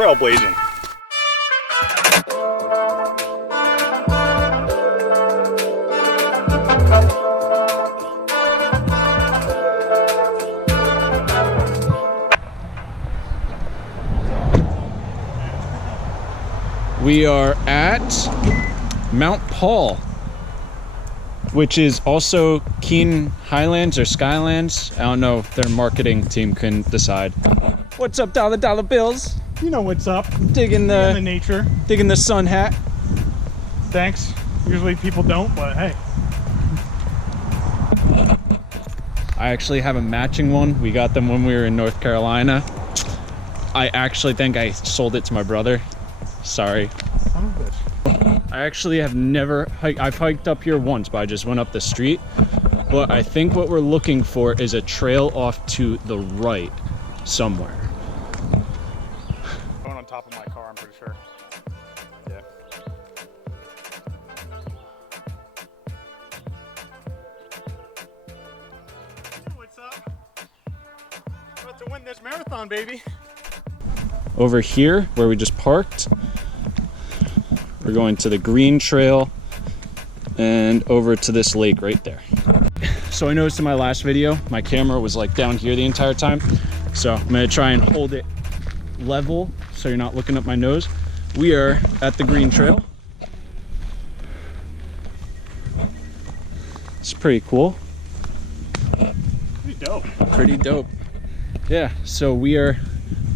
trailblazing. We are at Mount Paul, which is also Keene Highlands or Skylands. I don't know, their marketing team couldn't decide. What's up, dollar bills? You know what's up. Digging the the nature. digging the sun hat. Thanks. Usually people don't, but hey. I actually have a matching one. We got them when we were in North Carolina. I actually think I sold it to my brother. Sorry. Son of a bitch. I actually have never hiked. I've hiked up here once, but I just went up the street. But I think what we're looking for is a trail off to the right somewhere. Going on top of my car, I'm pretty sure. Yeah. What's up? About to win this marathon, baby. Over here, where we just parked, we're going to the green trail and over to this lake right there. So I noticed in my last video, my camera was like down here the entire time. So I'm gonna try and hold it level so you're not looking up my nose. We are at the green trail. It's pretty cool. Pretty dope. Pretty dope. Yeah, so we are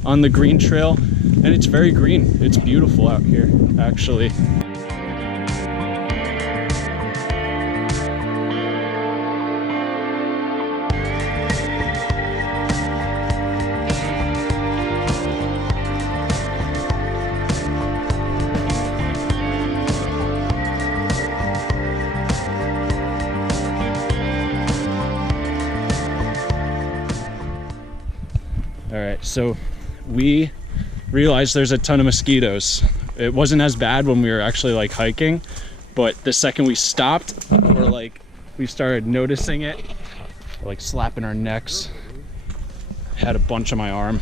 on the green trail and it's very green. It's beautiful out here, actually. All right, so we realized there's a ton of mosquitoes. It wasn't as bad when we were actually like hiking, but the second we stopped, we started noticing it, like slapping our necks. Had a bunch on my arm.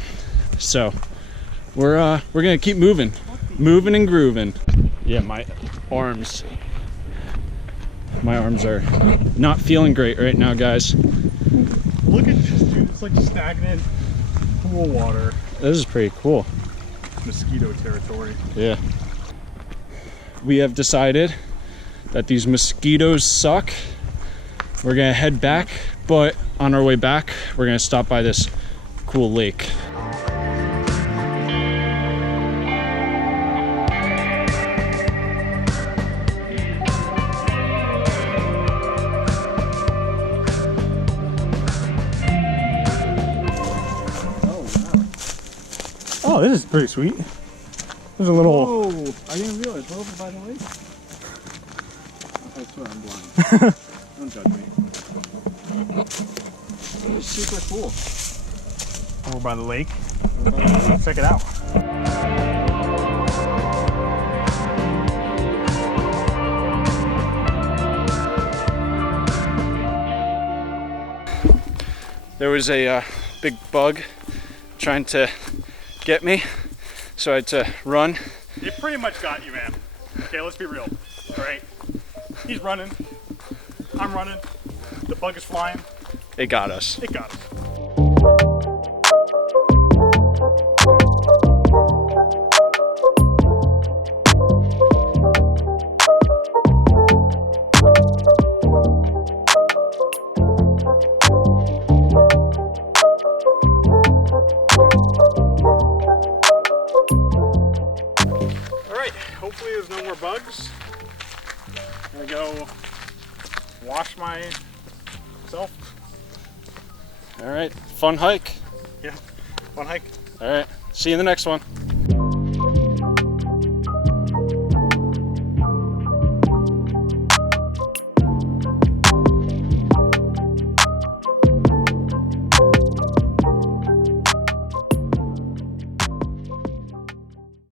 So we're gonna keep moving and grooving. Yeah, my arms are not feeling great right now, guys. Look at this, dude. It's like stagnant pool water. This is pretty cool. Mosquito territory. Yeah. We have decided that these mosquitoes suck. We're gonna head back, but on our way back, we're gonna stop by this cool lake. Oh, this is pretty sweet. There's a little... Oh, I didn't realize. We're over by the lake. I swear I'm blind. Don't judge me. It's super cool. Over by the lake. Check it out. There was a big bug trying to get me, so I had to run. It pretty much got you, man. Okay, let's be real. All right, he's running. I'm running. The bug is flying. It got us. It got us. Hopefully there's no more bugs. I'm gonna go wash myself. All right, fun hike. Yeah, fun hike. All right, see you in the next one.